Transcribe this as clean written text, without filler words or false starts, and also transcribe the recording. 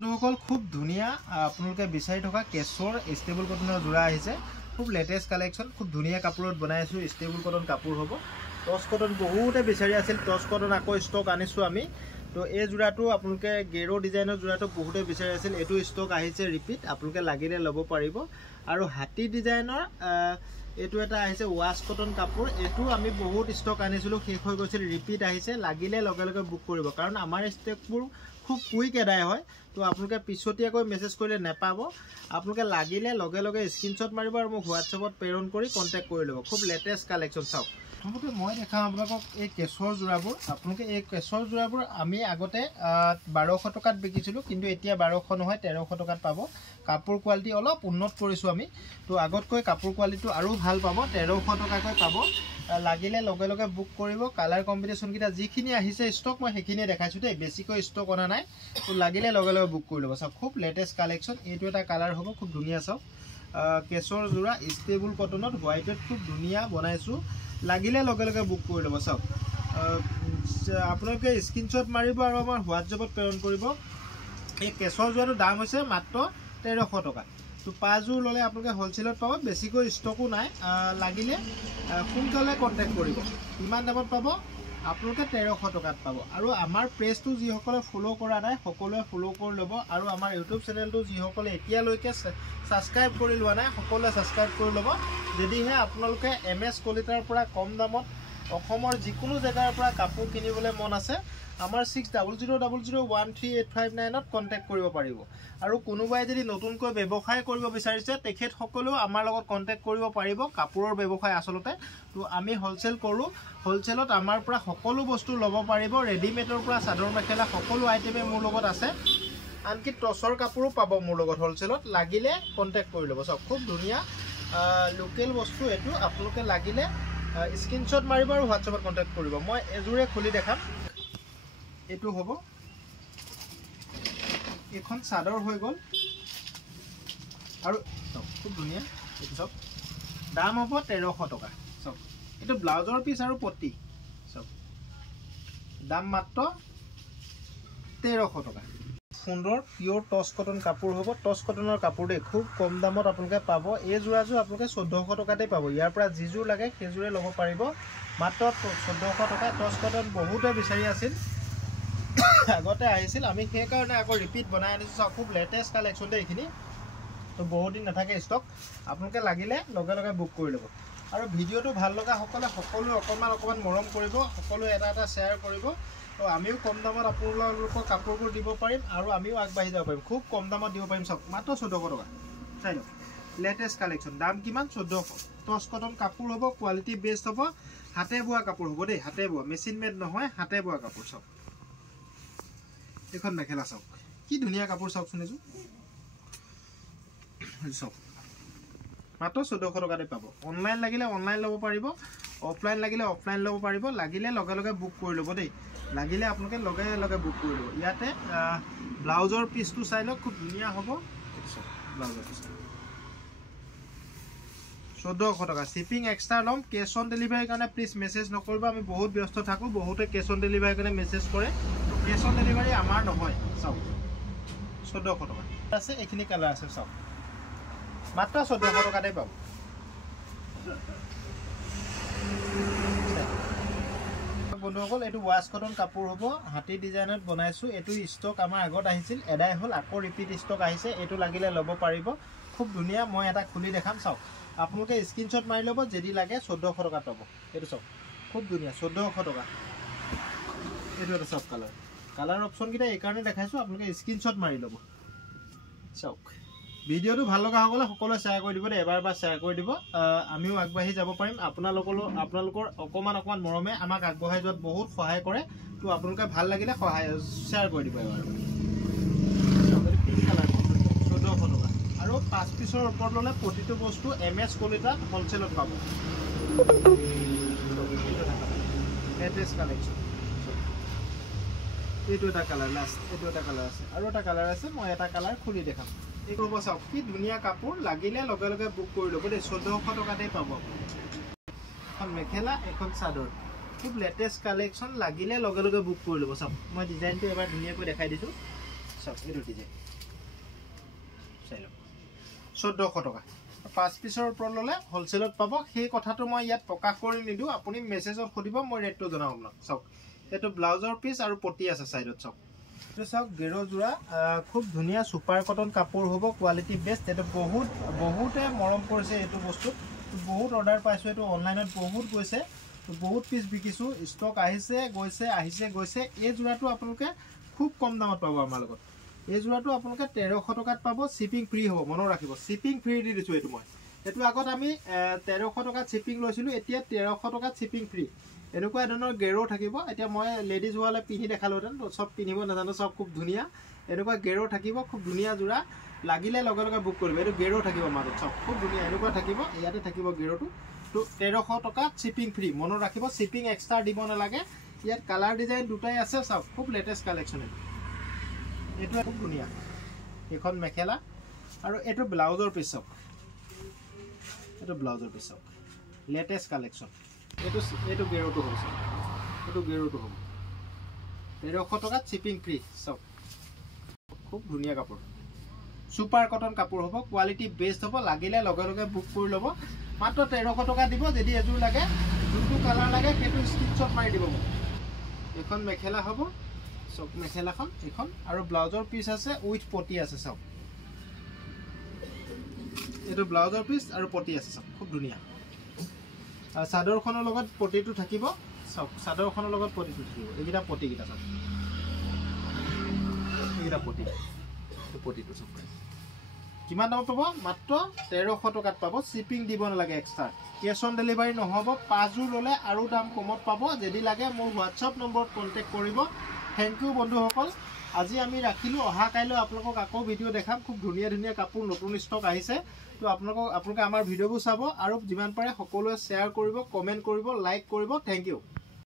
সকল খুব ধুনিয়া আপোনালোকে বিচাৰি থকা কেছৰ ষ্টেবল কটনৰ জোৰা আহিছে খুব লেটেষ্ট কালেকশ্যন খুব ধুনিয়া কাপোৰত বনাইছো ষ্টেবল কটন কাপোৰ হ'ব টচ কটন বহুতে বিচাৰি আছিল টচ কটন আকৌ ষ্টক আনিছো আমি তো এই জোৰাটো আপোনালোকে গেৰো ডিজাইনৰ জোৰাটো বহুতে বিচাৰি আছিল এটো ষ্টক আহিছে ৰিপিট আপোনালোকে লাগিলে ল'ব পাৰিব আৰু হাতি ডিজাইনৰ এটো এটা আহিছে ওয়াশ কটন কাপোৰ এটো আমি বহুত ষ্টক আনিছিলো শেষ হৈ গৈছিল ৰিপিট আহিছে লাগিলে লগে লগে বুক কৰিব কাৰণ আমাৰ ষ্টকবোৰ খুব কুইক এডাই হয় তো আপোনালোকে পিছতীয়াকৈ মেসেজ কৰিলে নেপাব আপোনালোকে লাগিলে লগে লগে স্ক্ৰিনশ্বট মাৰিব আৰু মোক হোৱাটছআপত প্ৰেৰণ কৰি কন্টাক্ট কৰি ল'ব খুব লেটেষ্ট কালেকশ্যন চাওক আপোনালোকে মই দেখাম আপোনালোকক এই কেছৰ জোৰাবোৰ আপোনালোকে এই কেছৰ জোৰাবোৰ আমি আগতে 1200 টকাত বিকিছিলো কিন্তু এতিয়া 1200 নহয় 1300 টকাত পাব কাপোৰ কোৱালিটি অলপ উন্নত কৰিছো আমি তো আগতকৈ কাপোৰ কোৱালিটিটো আৰু ভাল পাব 1300 টকাকৈ পাব লাগিলে লগে লগে বুক কৰিব কালাৰ কম্বিনেশন কিটা যিখিনি আহিছে ষ্টক মই সেইখিনি দেখাইছো দেই বেছিকৈ ষ্টক অনা নাই তো লাগিলে লগে লগে বুক কৰি ল'ব সব খুব লেটেষ্ট কালেকশ্যন এইটো এটা কালাৰ হ'ব খুব ধুনিয়া চাওক কেছৰ জোৰা ষ্টেবল কটনত হোৱাইটত খুব ধুনিয়া বনাইছো লাগিলে লগে লগে বুক কৰি ল'ব সব আপোনালোকে স্ক্ৰিনশ্বট মাৰিব আৰু আমাৰ হোৱাটছআপত প্ৰেৰণ কৰিব এই কেছৰ জোৰাটো দাম হৈছে মাত্ৰ 1300 টকা তো পাঁচজোৰ ললে আপোনালোকে হোলসেলত পাব বেছিকৈ ষ্টকো নাই লাগিলে সোনকালে কন্টাক্ট কৰিব ইমান দামত পাব আপোনালোকে 1300 টকাত পাব আৰু আমাৰ পেজটো যিসকলে ফলো কৰা নাই সকলোৱে ফলো কৰি ল'ব আৰু আমাৰ ইউটিউব চেনেলটো যিসকলে এতিয়ালৈকে সাবস্ক্ৰাইব কৰি লোৱা নাই সকলোৱে সাবস্ক্ৰাইব কৰি ল'ব যদিহে আপোনালোকে MS কলিতাৰ পৰা কম দামত অসমৰ যিকোনো জায়গাৰ পৰা কাপোৰ কিনিবলৈ মন আছে আমাৰ 6000013859 ত কন্টাক্ট কৰিব পাৰিব আৰু কোনোবাই যদি নতুনকৈ ব্যৱসায় কৰিব বিচাৰিছে তেখেত সকলো আমাৰ লগত কন্টাক্ট কৰিব পাৰিব কাপোৰৰ ব্যৱসায় আসলতে তো আমি হোলসেল কৰো হোলসেলত আমাৰ পৰা সকলো বস্তু ল'ব পাৰিব ৰেডিমেডৰ পৰা চাদৰ মেখেলা সকলো আইটেমে মোৰ লগত আছে আনকি টছৰ কাপোৰো পাব মোৰ লগত হোলসেলত লাগিলে কন্টাক্ট কৰি ল'ব সব খুব ধুনিয়া লোকেল বস্তু এটো আপোনালোকে লাগিলে স্ক্ৰিনশ্বট মাৰিব আৰু হোৱাটছআপত কন্টাক্ট কৰিব মই এজোৰে খুলি দেখাম এটো হ'ব এখন চাদৰ হৈ গল আৰু খুব ধুনিয়া এটো সব দাম হ'ব 1300 টকা সব এটো ব্লাউজৰ পিস আৰু পট্টি সব দাম মাত্ৰ 1300 টকা সুন্দৰ পিওৰ টচ কটন কাপোৰ হ'ব টচ কটনৰ কাপোৰ দে খুব কম দামত আপোনালোকে পাব এই জোৰাজো আপোনালোকে 1400 টকাতে পাব ইয়াৰ পৰা জিজোৰ লাগে কেজোৰে ল'ব পাৰিব মাত্ৰ 1400 টকা টচ কটন বহুতে বিচাৰি আছিল আগতে আহিছিল আমি সেই কাৰণে আকৌ ৰিপিট বনাই আনিছো খুব লেটেষ্ট কালেকশ্যন দে এইখিনি তো বহুত দিন নাথাকে ষ্টক আপোনালোকে লাগিলে লগে লগে বুক কৰি ল'ব আৰু ভিডিওটো ভাল লগা সকলো অকমান মৰম কৰিব সকলো এটা শেয়াৰ কৰিব তো আমিও কম দামত আপোনালোকৰ কাপোৰবোৰ দিব পাৰিম আৰু আমিও আগবাঢ়ি যাব পাৰিম খুব কম দামত দিব পাৰিম সব মাত্ৰ 1400 টকা চাই লওক লেটেষ্ট কালেকশ্যন দাম কিমান 1400 টচ কটন কাপোৰ হ'ব কোৱালিটি বেষ্ট হ'ব হাতে বোৱা কাপোৰ হ'ব দেই হাতে বোৱা মেচিন মেড নহয় হাতে বোৱা কাপোৰ সব এখন মেখেলা চাওক কি ধুনিয়া কাপোৰ চাওক শুনিছো সব মাত্ৰ 1400 টকাতে পাব অনলাইন লাগিলে অনলাইন ল'ব পাৰিব অফলাইন লাগিলে অফলাইন ল'ব পাৰিব লাগিলে লগে লগে বুক কৰি ল'ব দেই লাগিলে আপোনালোকে লগে লগে বুক কৰি ল'ব ইয়াতে ব্লাউজৰ পিসটো চাই লওক খুব ধুনিয়া হ'ব ব্লাউজৰ পিস 1400 টকা শিপিং এক্সট্ৰা লম কেশ অন ডেলিভাৰীৰ কাৰণে প্লিজ মেসেজ নকৰিব আমি বহুত ব্যস্ত থাকো বহুতে কেশ অন ডেলিভাৰীৰ কাৰণে মেসেজ কৰে কেশ অন ডেলিভাৰী আমাৰ নহয় চাওক 1400 টকা আছে এইখিনি কালাৰ আছে চাওক মাত্ৰ 1400 টকাতে পাব বন্ধুসকল এটো ওয়াশ কটন কাপোৰ হ'ব হাতি ডিজাইনত বনাইছো এটো ষ্টক আমাৰ আগত আহিছিল এডাই হল আকৌ ৰিপিট ষ্টক আহিছে এটো লাগিলে ল'ব পাৰিব খুব ধুনিয়া মই এটা খুলি দেখাম চাওক আপোনালোকে স্ক্ৰিনশ্বট মাৰি ল'ব যদি লাগে 1400 টকা পাব এটো চাওক খুব ধুনিয়া 1400 টকা এটো এটা সব কালাৰ অপচন কিটা এই কাৰণে দেখাইছো আপোনালোকে স্ক্ৰিনশ্বট মাৰি ল'ব চাওক ভিডিওটো ভাল লগা হ'লে সকলোৱে শেয়াৰ কৰি দিব এবাৰ শেয়াৰ কৰি দিব আমিও আগবাঢ়ি যাব পাৰিম আপোনালোকৰ অকমান মৰমে আমাক আগবঢ়াই যোৱাত বহুত সহায় কৰে তো আপোনালোকে ভাল লাগিলে শেয়াৰ কৰি দিব এবাৰ পিংক কালাৰ 1400 টকা আৰু 5 পিছৰ ওপৰত ললে প্ৰতিটো বস্তু MS কলিতা হোলসেলত পাব লেটেষ্ট কালেকশ্যন এইটো এটা কালাৰ লাষ্ট এইটো এটা কালাৰ আছে আৰু এটা কালাৰ আছে মই এটা কালাৰ খুলি দেখাম এই হ'ব চাওক কি ধুনিয়া কাপোৰ লাগিলে লগে লগে বুক কৰি ল'ব দেই 1400 টকাতে পাব এখন মেখেলা এখন চাদৰ খুব লেটেষ্ট কালেকশ্যন লাগিলে লগে লগে বুক কৰি ল'ব চাওক মই ডিজাইনটো এবাৰ ধুনিয়াকৈ দেখাই দিছো চাওক এইটো ডিজাইন চাই লওক 1400 টকা 5 পিছৰ ওপৰত ল'লে হোলসেলত পাব সেই কথাটো মই ইয়াত প্ৰকাশ কৰি নিদিও আপুনি মেছেজত খুদিব মই ৰেটটো জনাম আপোনাক চাওক এটো ব্লাউজৰ পিস আৰু পটি আছে সাইডত চাওক এটো চাওক গেৰো জোৰা খুব ধুনিয়া সুপাৰ কটন কাপোৰ হ'ব কোৱালিটি বেষ্ট এটো বহুতে মৰম কৰিছে এটো বস্তু বহুত অৰ্ডাৰ পাইছো এটো অনলাইনত বহুত গৈছে বহুত পিস বিকিছো ষ্টক আহিছে গৈছে এই জোৰাটো আপোনালোকে খুব কম দামত পাব আমাৰ লগত এই জোৰাটো আপোনালোকে 1300 টকাত পাব শিপিং ফ্ৰী হ'ব মনত ৰাখিব শিপিং ফ্ৰী দি দিছো এটো মই এটো আগত আমি 1300 টকাত শিপিং লৈছিলো এতিয়া 1300 টকাত শিপিং ফ্ৰী এনেকুৱা ধৰণৰ গেৰো থাকিব এতিয়া মই লেডিজ ওয়ালে পিনি দেখালোতেন সব পিনিব নাজানো সব খুব ধুনিয়া এনেকুৱা গেৰো থাকিব খুব ধুনিয়া জোৰা লাগিলে লগে লগে বুক কৰিব এটো গেৰো থাকিব মাজত সব খুব ধুনিয়া এনেকুৱা থাকিব ইয়াতে থাকিব গেৰোটো তো 1300 টকাত শিপিং ফ্ৰী মনত ৰাখিব শিপিং এক্সট্ৰা দিব নালাগে ইয়াত কালাৰ ডিজাইন দুটাই আছে সব খুব লেটেস্ট কালেকচন এটো খুব ধুনিয়া এখন মেখেলা আৰু এটো ব্লাউজৰ পিস সব এটো ব্লাউজৰ পিস সব লেটেস্ট কালেকচন এটো গেৰোটো হ'ব এটো গেৰোটো হ'ব 1300 টকাত শিপিং ফ্ৰী সব খুব ধুনিয়া কাপোৰ সুপাৰ কটন কাপোৰ হ'ব কোৱালিটি বেষ্ট হ'ব লাগিলে লগে লগে বুক কৰি ল'ব মাত্ৰ 1300 টকা দিব যদি এজোৰ লাগে যোনটো কালাৰ লাগে সেইটো স্ক্ৰিনশ্বট মাৰি দিব এখন মেখেলা হ'ব সব মেখেলাখন এখন আৰু ব্লাউজৰ পিস আছে উইথ পটি আছে সব এটো ব্লাউজৰ পিস আৰু পটি আছে সব খুব ধুনিয়া চাদৰখনৰ লগত পটিটো থাকিব সব চাদৰখনৰ লগত পটিটো থাকিব এইটা পটি কিটা সব এইটা পটিটো সব কিমান দাম পাব মাত্ৰ 1300 টকাত পাব শিপিং দিব নালাগে এক্সট্ৰা কেশ অন ডেলিভাৰী নহব 5 জোৰ ললে আৰু দাম কমত পাব যদি লাগে মোৰ WhatsApp নম্বৰত কন্টাক্ট কৰিব থ্যাংক ইউ বন্ধুসকল আজি আমি ৰাখিলো অহা কাইলৈ আপোনালোকক আকৌ ভিডিও দেখাম খুব ধুনিয়া ধুনিয়া কাপোৰ নতুন ষ্টক আহিছে তো আপোনালোকে আমাৰ ভিডিওবোৰ চাব আৰু যিমান পাৰে সকলোৱে শেয়াৰ কৰিব কমেন্ট কৰিব লাইক কৰিব থ্যাংক ইউ